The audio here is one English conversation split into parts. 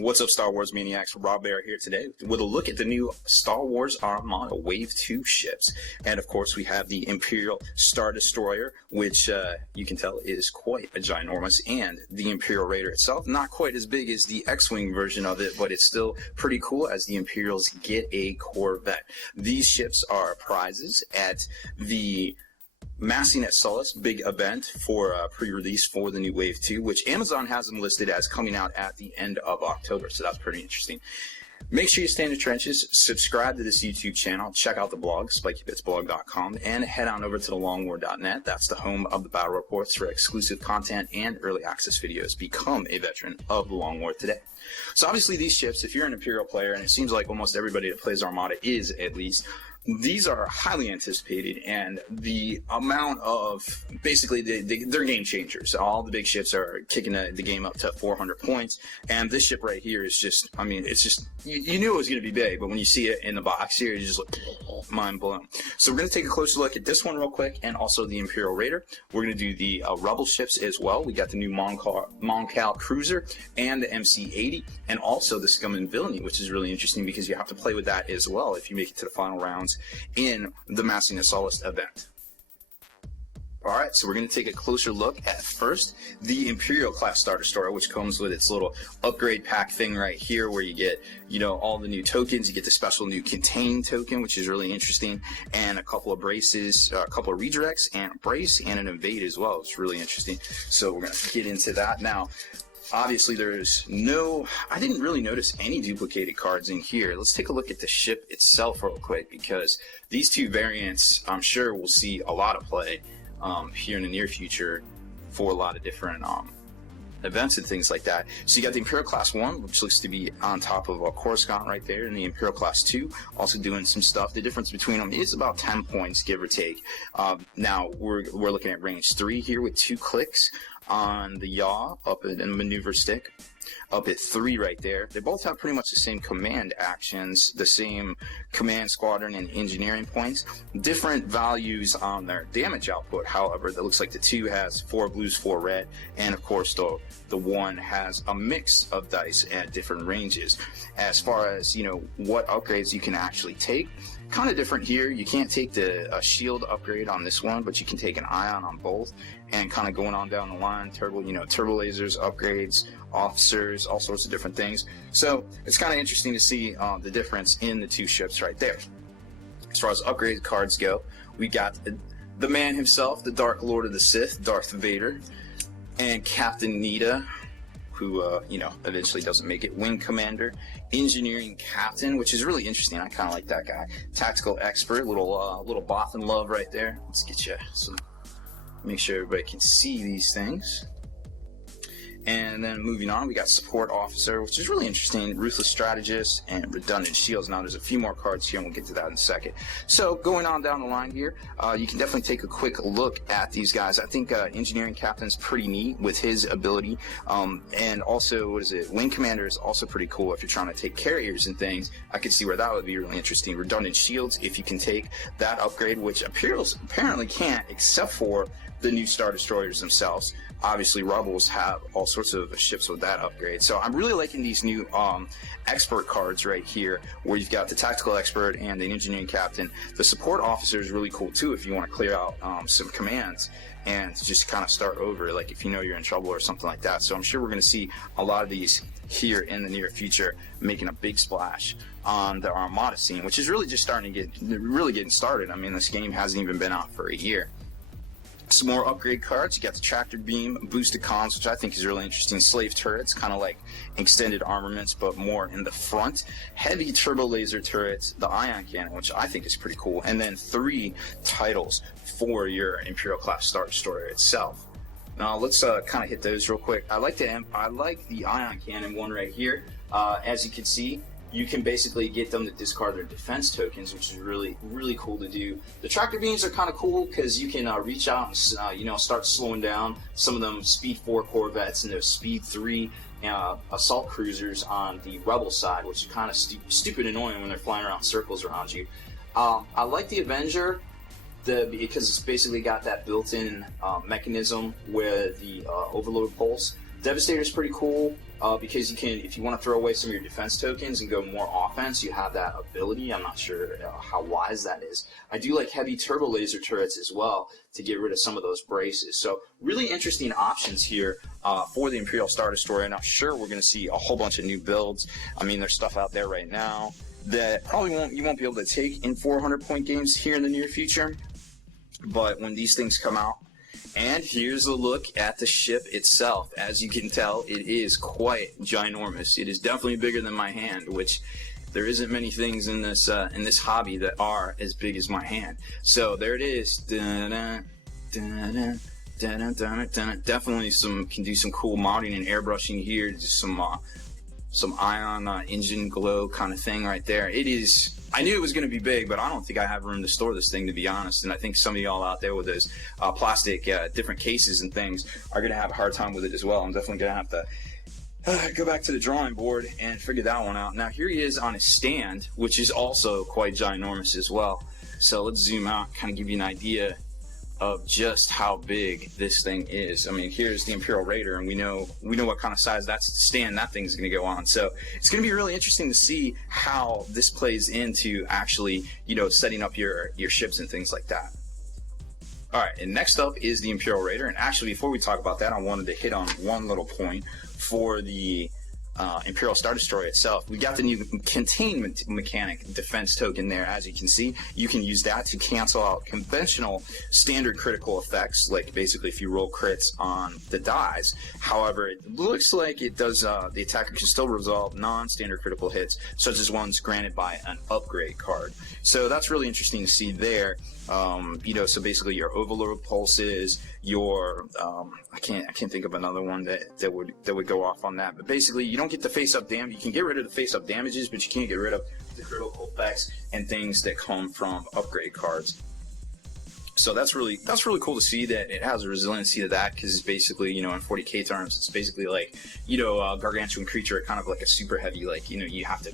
What's up, Star Wars Maniacs? Rob Bear here today with a look at the new Star Wars Armada Wave 2 ships. And of course, we have the Imperial Star Destroyer, which you can tell is quite a ginormous, and the Imperial Raider itself, not quite as big as the X-Wing version of it, but it's still pretty cool as the Imperials get a Corvette. These ships are prizes at the Massing at Sullust big event for pre-release for the new Wave 2, which Amazon has them listed as coming out at the end of October, so that's pretty interesting. Make sure you stay in the trenches, subscribe to this YouTube channel, check out the blog, spikybitsblog.com, and head on over to thelongwar.net. That's the home of the battle reports for exclusive content and early access videos. Become a veteran of the Long War today. So obviously these ships, if you're an Imperial player, and it seems like almost everybody that plays Armada is at least, these are highly anticipated, and the amount of, basically, they're game changers. All the big ships are kicking the game up to 400 points, and this ship right here is just, I mean, it's just, you knew it was going to be big, but when you see it in the box here, you're just like, mind blown. So we're going to take a closer look at this one real quick, and also the Imperial Raider. We're going to do the Rebel ships as well. We got the new Moncal Cruiser and the MC-80, and also the Scum and Villainy, which is really interesting because you have to play with that as well if you make it to the final rounds in the Massing at Sullust event. Alright, so we're going to take a closer look at first the Imperial Class Star Destroyer, which comes with its little upgrade pack thing right here where you get, you know, all the new tokens. You get the special new Contain token, which is really interesting, and a couple of braces, a couple of redirects, and a brace, and an evade as well. It's really interesting. So we're going to get into that now. Obviously, there's no, I didn't really notice any duplicated cards in here. Let's take a look at the ship itself real quick, because these two variants, I'm sure we'll see a lot of play here in the near future for a lot of different events and things like that. So you got the Imperial Class 1, which looks to be on top of a Coruscant right there, and the Imperial Class 2 also doing some stuff. The difference between them is about 10 points, give or take. Now, we're looking at range 3 here with 2 clicks on the yaw up at the maneuver stick, up at 3 right there. They both have pretty much the same command actions, the same command, squadron, and engineering points. Different values on their damage output, however. That looks like the 2 has 4 blues, 4 red, and of course the 1 has a mix of dice at different ranges. As far as, you know, what upgrades you can actually take, kind of different here. You can't take the shield upgrade on this one, but you can take an ion on both, and kind of going on down the line, turbo lasers, upgrades, officers, all sorts of different things. So it's kind of interesting to see the difference in the two ships right there. As far as upgrade cards go, we got the man himself, the Dark Lord of the Sith, Darth Vader, and Captain Nita, who, eventually doesn't make it, Wing Commander, Engineering Captain, which is really interesting. I kind of like that guy. Tactical Expert, little Bothan love right there. Let's get you some, make sure everybody can see these things. And then moving on, we got Support Officer, which is really interesting, Ruthless Strategist, and Redundant Shields. Now, there's a few more cards here, and we'll get to that in a second. So, going on down the line here, you can definitely take a quick look at these guys. I think Engineering Captain's pretty neat with his ability. And also, Wing Commander is also pretty cool if you're trying to take carriers and things. I could see where that would be really interesting. Redundant Shields, if you can take that upgrade, which Imperials apparently can't, except for the new Star Destroyers themselves. Obviously, Rebels have all sorts of ships with that upgrade. So I'm really liking these new expert cards right here, where you've got the Tactical Expert and the Engineering Captain. The Support Officer is really cool too if you want to clear out some commands and just kind of start over, like if you know you're in trouble or something like that. So I'm sure we're going to see a lot of these here in the near future making a big splash on the Armada scene, which is really just starting to getting started. I mean, this game hasn't even been out for a year. Some more upgrade cards. You got the Tractor Beam, Boosted Comms, which I think is really interesting. Slave Turrets, kind of like extended armaments, but more in the front. Heavy Turbo Laser Turrets, the Ion Cannon, which I think is pretty cool. And then 3 titles for your Imperial Class Star Destroyer itself. Now let's kind of hit those real quick. I like the Ion Cannon one right here. As you can see, you can basically get them to discard their defense tokens, which is really, really cool to do. The Tractor Beams are kind of cool because you can reach out and start slowing down some of them Speed 4 Corvettes and those Speed 3 assault cruisers on the Rebel side, which is kind of stupid annoying when they're flying around circles around you. I like the Avenger because it's basically got that built-in mechanism with the overload pulse. Devastator's pretty cool. because you can, if you want to throw away some of your defense tokens and go more offense, you have that ability. I'm not sure how wise that is. I do like heavy turbo laser turrets as well to get rid of some of those braces. So really interesting options here for the Imperial Star Destroyer, and I'm sure we're going to see a whole bunch of new builds. I mean, there's stuff out there right now that probably you won't be able to take in 400-point games here in the near future, but when these things come out. And here's a look at the ship itself. As you can tell, it is quite ginormous. It is definitely bigger than my hand, which there isn't many things in this hobby that are as big as my hand. So there it is. Definitely can do some cool modding and airbrushing here. Just some ion engine glow kind of thing right there. It is. I knew it was going to be big, but I don't think I have room to store this thing, to be honest. And I think some of y'all out there with those plastic different cases and things are going to have a hard time with it as well. I'm definitely going to have to go back to the drawing board and figure that one out. Now here he is on his stand, which is also quite ginormous as well. So let's zoom out, kind of give you an idea of just how big this thing is. I mean, here's the Imperial Raider, and we know what kind of size that stand that thing's going to go on. So it's going to be really interesting to see how this plays into actually, setting up your ships and things like that. All right, and next up is the Imperial Raider. And actually, before we talk about that, I wanted to hit on one little point for the Imperial Star Destroyer itself. We got the new containment mechanic defense token there. As you can see, you can use that to cancel out conventional standard critical effects, like basically if you roll crits on the dies. However, it looks like it does, the attacker can still resolve non-standard critical hits, such as ones granted by an upgrade card. So that's really interesting to see there. So basically your overload pulses, your I can't think of another one that would go off on that. But basically, you don't get the face-up damage. You can get rid of the face-up damages, but you can't get rid of the critical effects and things that come from upgrade cards. So that's really cool to see that it has a resiliency to that, because it's basically, in 40k terms, it's basically like, a gargantuan creature, kind of like a super heavy, like, you have to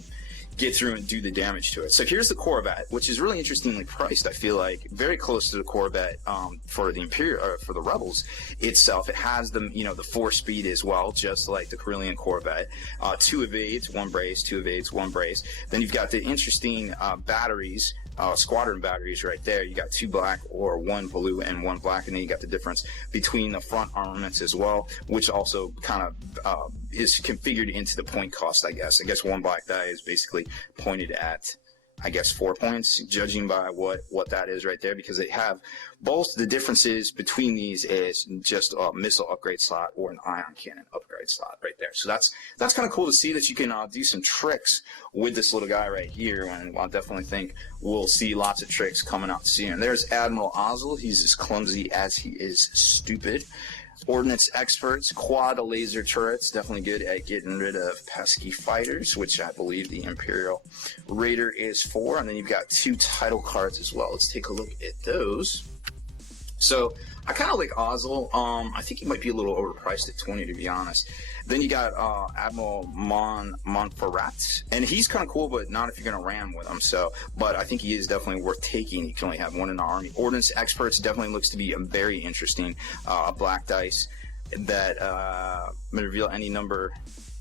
get through and do the damage to it. So here's the Corvette, which is really interestingly priced. I feel like very close to the Corvette for the Imperial, for the Rebels itself. It has the the 4-speed as well, just like the Corellian Corvette. 2 evades, 1 brace, 2 evades, 1 brace. Then you've got the interesting batteries. Squadron batteries right there. You got 2 black or 1 blue and 1 black, and then you got the difference between the front armaments as well, which also kind of is configured into the point cost, I guess. 1 black die is basically pointed at, 4 points, judging by what that is right there, because they have both the differences between these is just a missile upgrade slot or an ion cannon upgrade slot right there. So that's kind of cool to see that you can do some tricks with this little guy right here, and I definitely think we'll see lots of tricks coming out soon. There's Admiral Ozzel. He's as clumsy as he is stupid. Ordnance experts, quad laser turrets, definitely good at getting rid of pesky fighters, which I believe the Imperial Raider is for. And then you've got 2 title cards as well. Let's take a look at those. So I kind of like Ozzel. I think he might be a little overpriced at 20, to be honest. Then you got Admiral Montferrat, and he's kind of cool, but not if you're going to ram with him. So, but I think he is definitely worth taking. You can only have 1 in the army. Ordnance experts definitely looks to be a very interesting black dice that may reveal any number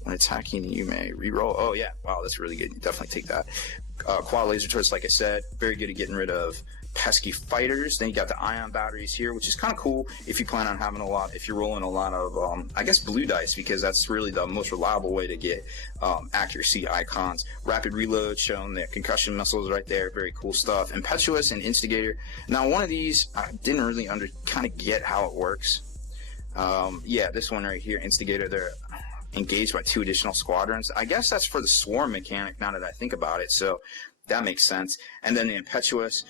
when attacking. You may reroll. Oh yeah, wow, that's really good. You definitely take that. Quad laser turrets, like I said, very good at getting rid of pesky fighters. Then you got the ion batteries here, which is kind of cool if you plan on having if you're rolling a lot of blue dice, because that's really the most reliable way to get accuracy icons. Rapid reload, showing the concussion missiles right there, very cool stuff. Impetuous and Instigator. Now one of these I didn't really kind of get how it works. Yeah, this one right here, Instigator, they're engaged by 2 additional squadrons. I guess that's for the swarm mechanic, now that I think about it, so that makes sense. And then the Impetuous,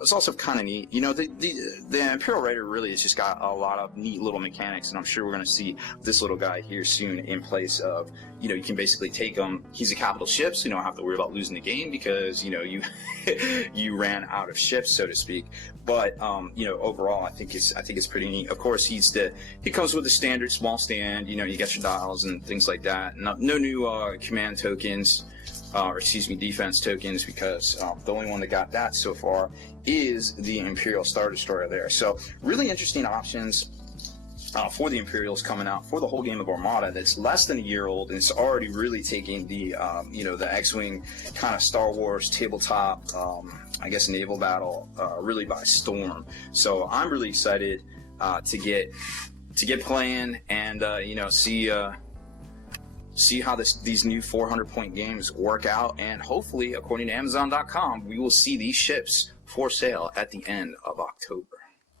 it's also kind of neat. The Imperial Raider really has just got a lot of neat little mechanics, and I'm sure we're going to see this little guy here soon in place of, you can basically take him. He's a capital ship, so you don't have to worry about losing the game because, you you ran out of ships, so to speak. But, overall, I think it's pretty neat. Of course, he comes with the standard small stand, you got your dials and things like that. No new command tokens. Defense tokens, because the only one that got that so far is the Imperial Star Destroyer there. So really interesting options for the Imperials coming out for the whole game of Armada that's less than a year old, and it's already really taking the the X-Wing kind of Star Wars tabletop, I guess naval battle really by storm. So I'm really excited to get playing and see how these new 400-point games work out, and hopefully, according to Amazon.com, we will see these ships for sale at the end of October.